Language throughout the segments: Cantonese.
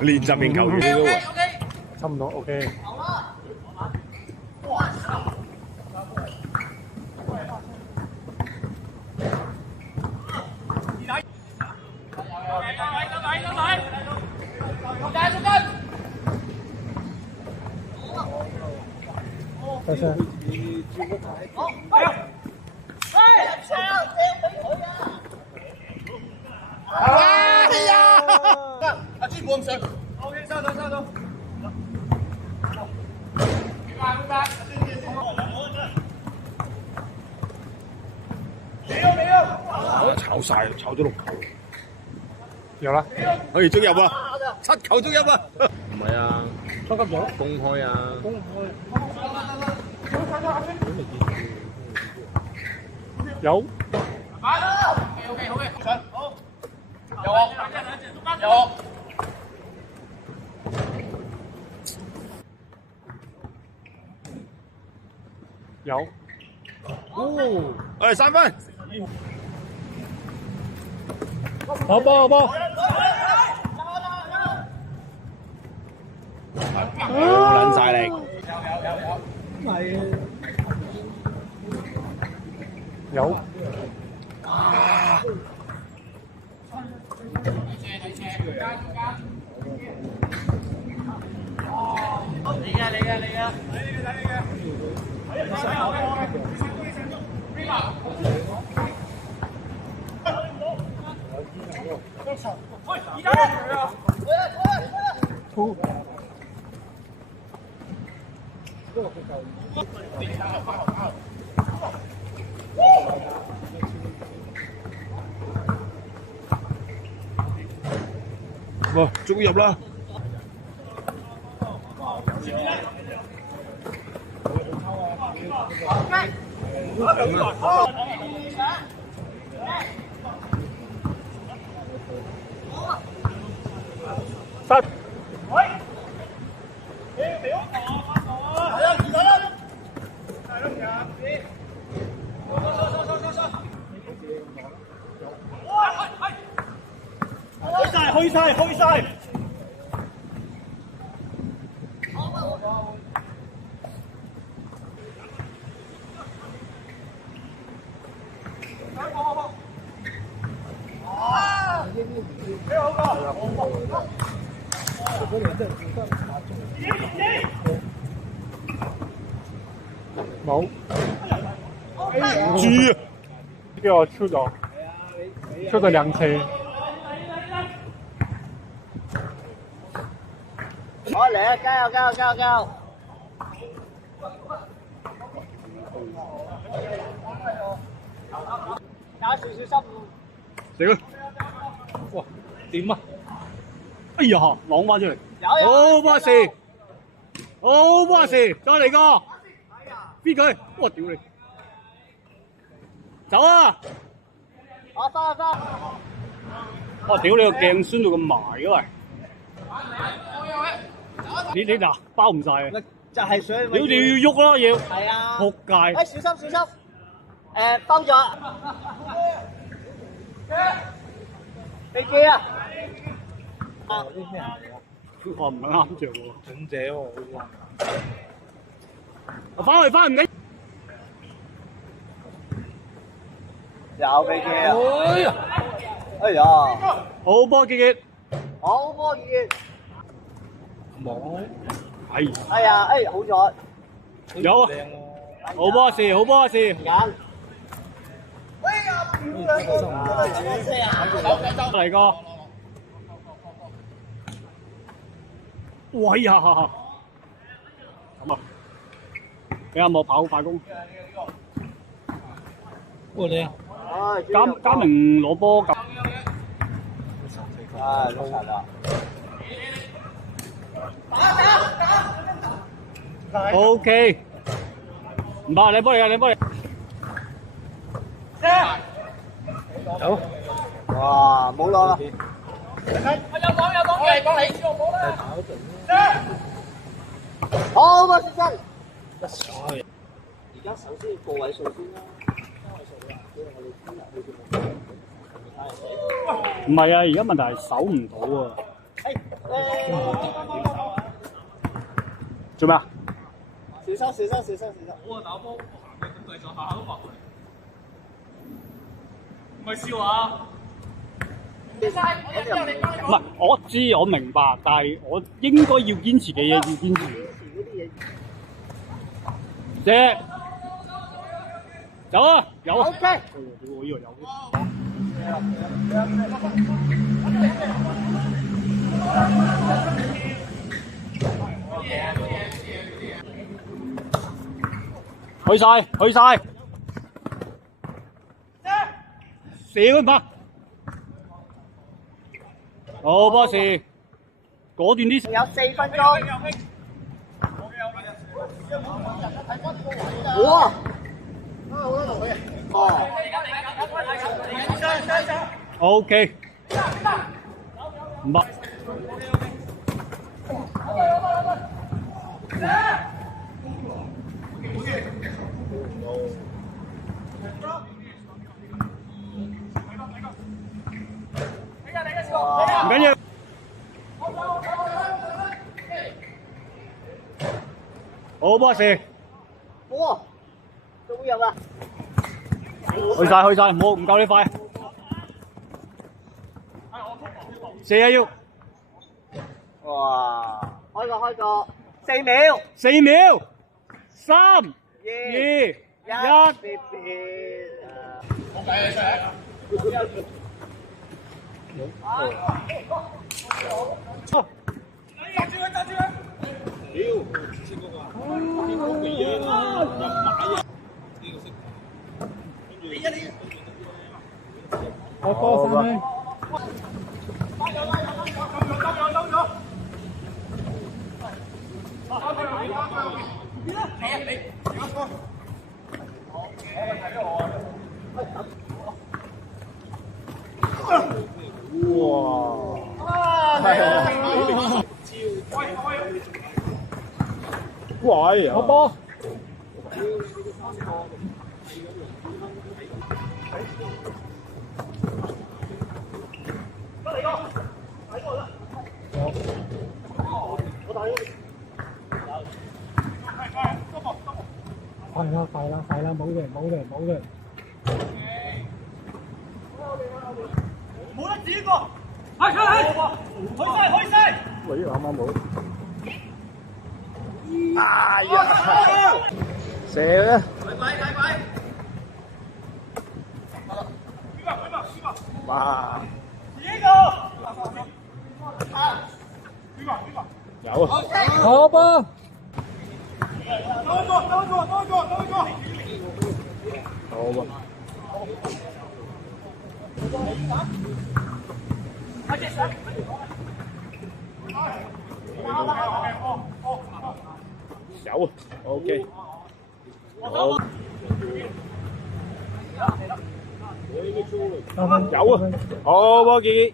練習型球員嚟嘅差唔多 OK。等陣。阿朱冇咁上。OK， 收到收到。炒晒，炒咗6球。有啦。可足入啊！7球足入啊！唔係啊，初級咗。公開啊。公開。有。OK， 好嘅，上好。有我，有我。有。哦，我哋3分。好波好波。好撚晒力。有。啊！哇！終於入啦！三。開晒！冇。豬啊！呢個出咗2次。好嚟啊！加油！打少少失誤。死佢！哇！點啊？哎呀，攞翻出嚟。好巴士，好巴士，再嚟個，逼佢！哇！屌你！走啊！翻。哇！屌你個鏡酸到咁埋嘅喂！你嗱包唔晒啊！就係想你好似要喐咯，要。係啊。仆街！哎，小心！包咗。飛機啊！我唔係啱着喎。準者喎，我翻唔緊。有飛機啊！哎呀！好波傑傑。好波傑。冇。係。哎呀！好咗。有啊！好波士，眼。嚟個。喂呀！咁啊，你有冇跑快攻？過你啊！嘉明攞波咁。啊，老殘啦！OK， 唔怕，你幫你。有。哇，冇攞啦！有講，幫你。好波先生。而家首先個位數先啦，唔係啊，而家問題係守唔到啊。做咩啊？小心！我打波行嘅咁對就下下都滑回。唔係笑啊！唔係，我知我明白，但係我應該要堅持嘅嘢要堅持。姐，走啊！有啊！ OK。我以為有。去晒，射佢唔怕。好波士，果斷啲。仲有4分鐘。哇！哦。OK。唔怕。唔緊要。好波士。哇！終於入啦！去晒，唔夠你快。射啊要！哇！開個4秒。 4秒。3、2、2、1。冇計啊！揸住佢！我波三分。哇！好波。快啦，冇嘅。冇得指個，去晒！喂，啱啱冇。哎呀！射啦！哇！有啊！好波！多一個！好波！有啊 ，OK。好。有啊，好波傑。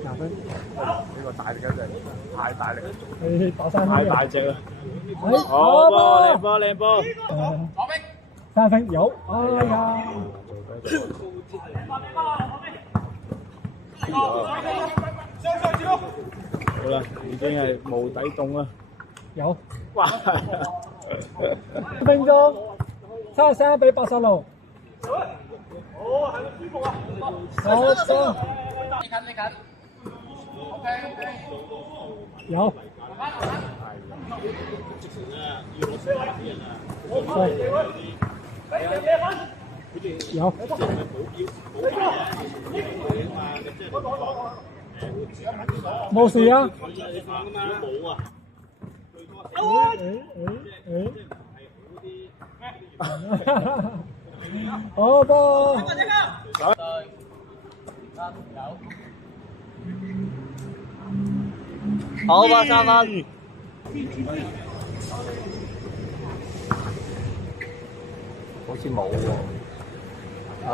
廿分。呢個大力嘅真係太大力，太大隻啦。好波，靚波。3分有。哎呀！好啦，已經係無底洞啦。有。哇！1分鐘，73比86。哦，係咪舒服啊？好多。你近。OK。有。有。冇事啊。好波。好波3分。好似冇喎。唉。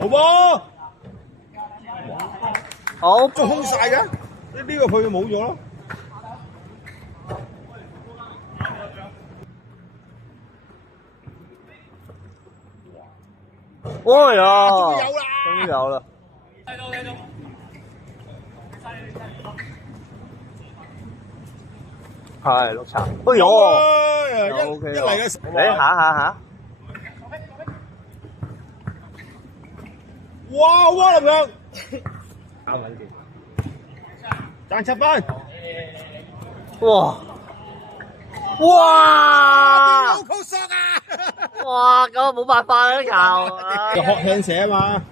好波，好，都空晒嘅，呢個佢冇咗咯。哎呀，終於有啦，終於有啦。係綠茶，哎呦，一嚟嘅時候，誒下，哇哇咁樣，賺7分，哇哇好索啊！哇，咁啊冇辦法啦，呢球，學向射啊嘛，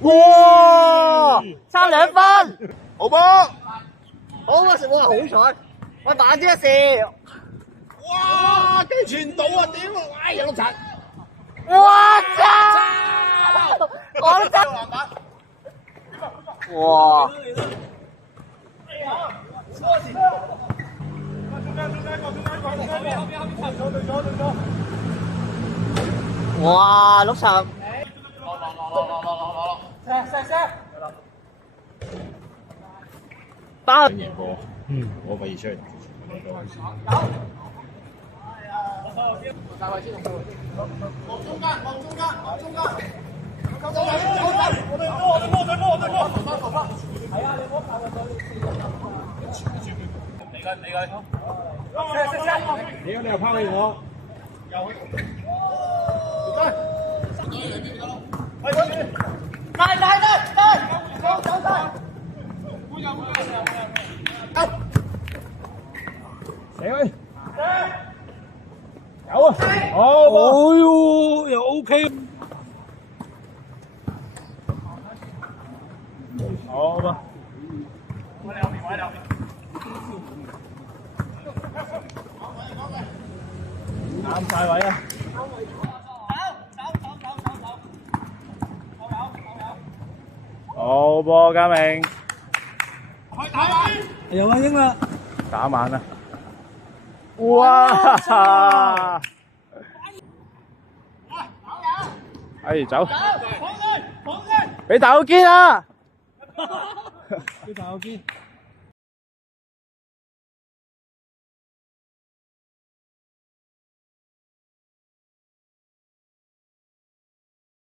哇，差2分，好波，好啊，食我好彩，我打啲一射，哇，幾傳到啊！屌，哎呀，碌柒，哇操，我都真，哇！哇，碌柒！包我可以出嚟。你又拋俾我，射佢，有啊，好，哎呦，又 OK。好吧。啱晒位啊！好波，嘉明，有阿英啦，打慢啦！哇！哎，走！俾大佬堅啊！俾大友堅。